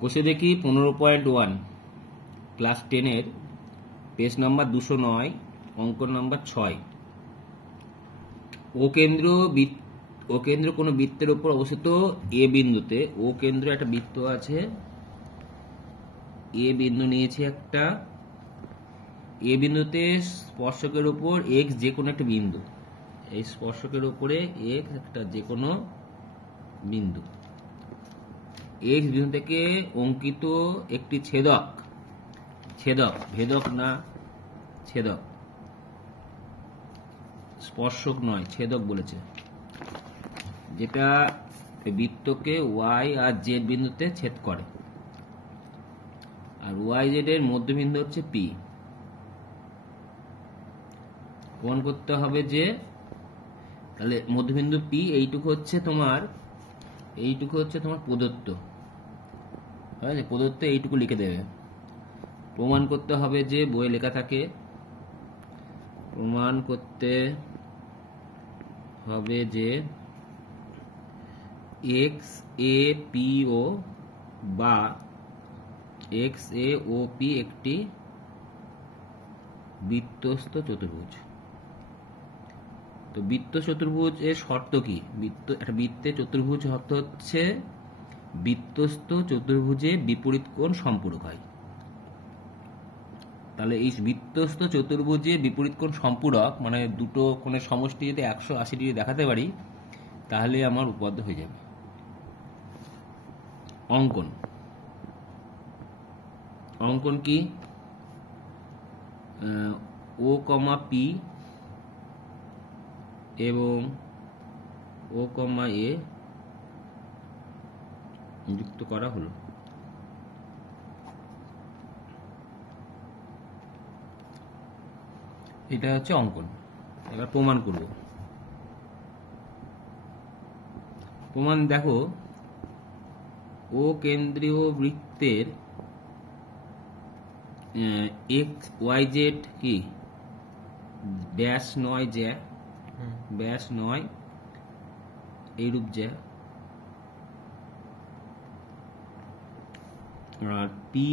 কষে দেখি 15.1 class 10-এর page number 209, অঙ্ক নাম্বার 6। ও কেন্দ্র কোনো বৃত্তের উপর অবস্থিত এ বিন্দুতে, ও কেন্দ্র একটা বৃত্ত আছে, এ বিন্দু নিয়েছে একটা, এ বিন্দুতে স্পর্শকের উপর এক্স যে কোনো একটা বিন্দু, এই স্পর্শকের উপরে এক্স একটা যে কোনো বিন্দু, এক্স বিন্দু থেকে অঙ্কিত একটি ছেদক, ভেদক না, ছেদক, স্পর্শক নয়, ছেদক বলেছে, যেটা বৃত্তকে ওয়াই আর জেড বিন্দুতে ছেদ করে, আর ওয়াই জেড এর মধ্যবিন্দু হচ্ছে পি। প্রমাণ করতে হবে যে তাহলে মধ্যবিন্দু পি এইটুকু হচ্ছে তোমার প্রদত্ত, প্রদত্ত এইটুকু লিখে দেবে। প্রমাণ করতে হবে যে বইয়ে লেখা থাকে, প্রমাণ করতে হবে যে এক্স এ পি ও বা এক্স এ ও পি একটি বৃত্তস্থ চতুর্ভুজ। তো বৃত্ত চতুর্ভুজ এর শর্ত কি? একটা বৃত্তের চতুর্ভুজ অর্থ হচ্ছে বৃত্তস্থ চতুর্ভুজে বিপরীত কোণ সম্পূরক হয়। তাহলে এই বৃত্তস্থ চতুর্ভুজে বিপরীত কোণ সম্পূরক মানে দুটো কোণের সমষ্টি যদি 180 ডিগ্রি দেখাতে পারি তাহলে আমার উপপাদ্য হয়ে যাবে। অঙ্কন কি? ও কমা পি এবং ও কমা এ যুক্ত করা হলো। এটা হচ্ছে অঙ্কন। এবার প্রমাণ করব। প্রমাণ দেখো, ও কেন্দ্রীয় বৃত্তের এক্স ওয়াই জেড কি ব্যাস নয়, জ্যা ব্যাস নয় এইরূপ জ্যা, আর পি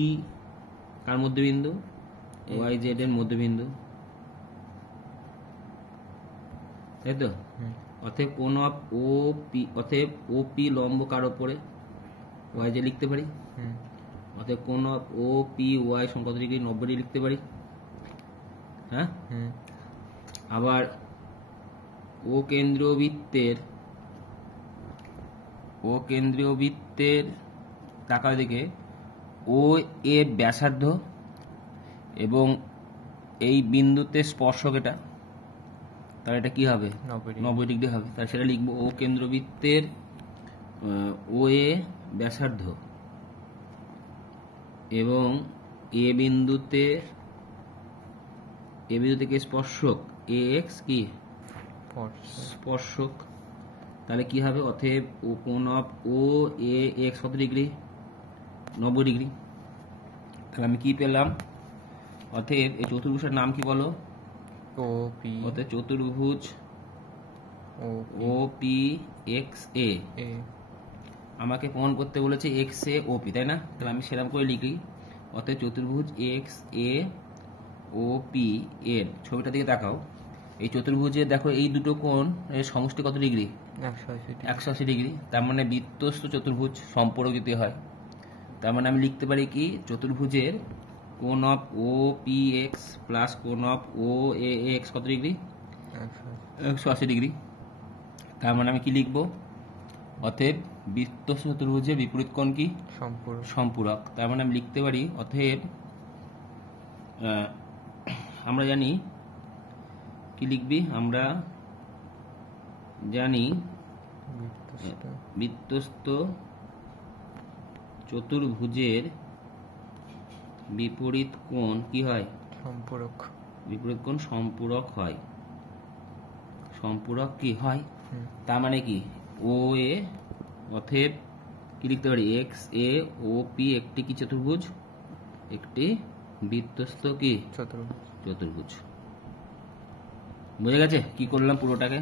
কার মধ্যবিন্দু? ওয়াই জেড এর মধ্যবিন্দু, তাই তো? অতএব কোণ অফ ও পি, অতএব ও পি লম্ব কার উপরে? ওয়াই জেড লিখতে পারি। অতএব কোণ অফ ও পি ওয়াই সমান কত ডিগ্রি? 90 ডিগ্রি লিখতে পারি। হ্যাঁ, আবার ও কেন্দ্রীয় বৃত্তের টাকার দিকে ও এ ব্যাসার্ধ এবং এই বিন্দুতে স্পর্শক, এটা তাহলে এটা কি হবে? 90 ডিগ্রি হবে। তাহলে সেটা লিখবো, ও কেন্দ্রবৃত্তের ও এ ব্যাসার্ধ এবং এ বিন্দু থেকে স্পর্শক এ এক্স কি স্পর্শক, তাহলে কি হবে? অতএব ও কোণ অফ ও এ এক্স কত ডিগ্রি? 90 ডিগ্রি। তাহলে আমি কি পেলাম? অতএব এই চতুর্ভুজের নাম কি বলো? ওপি। অতএব চতুর্ভুজ ওপি এক্স এ। আমাকে প্রমাণ করতে বলেছে এক্স এ ওপি, তাই না? তাহলে আমি সেরকম করে লিখি, অতএব চতুর্ভুজ এক্স এ ও পি এর ছবিটা দিকে তাকাও। এই চতুর্ভুজে দেখো এই দুটো কোণ এর সমষ্টি কত ডিগ্রি? 180 ডিগ্রি। তার মানে বৃত্তস্থ চতুর্ভুজ সম্পূরক যদি হয়, তার মানে আমি লিখতে পারি কি, চতুর্ভুজের কোণ of O P X plus কোণ অফ ও এ এক্স কত ডিগ্রি? 180 ডিগ্রি। তার মানে আমি কি লিখবো? অতএব বৃত্তস্থ চতুর্ভুজের বিপরীত কোণ কি? সম্পূরক। তার মানে আমি লিখতে পারি, অতএব আমরা জানি কি লিখবি, আমরা জানি বৃত্তস্থ চতুর্ভুজের বিপরীত কোণ কি হয়? সম্পূরক। বিপরীত কোণ সম্পূরক হয়। সম্পূরক কি হয়? তার মানে কি, ও এ, অতএব কি লিখতে পারি? এক্স এ ও পি একটি কি চতুর্ভুজ? একটি বৃত্তস্থ কি চতুর্ভুজ। বুঝে গেছে কি করলাম পুরোটাকে?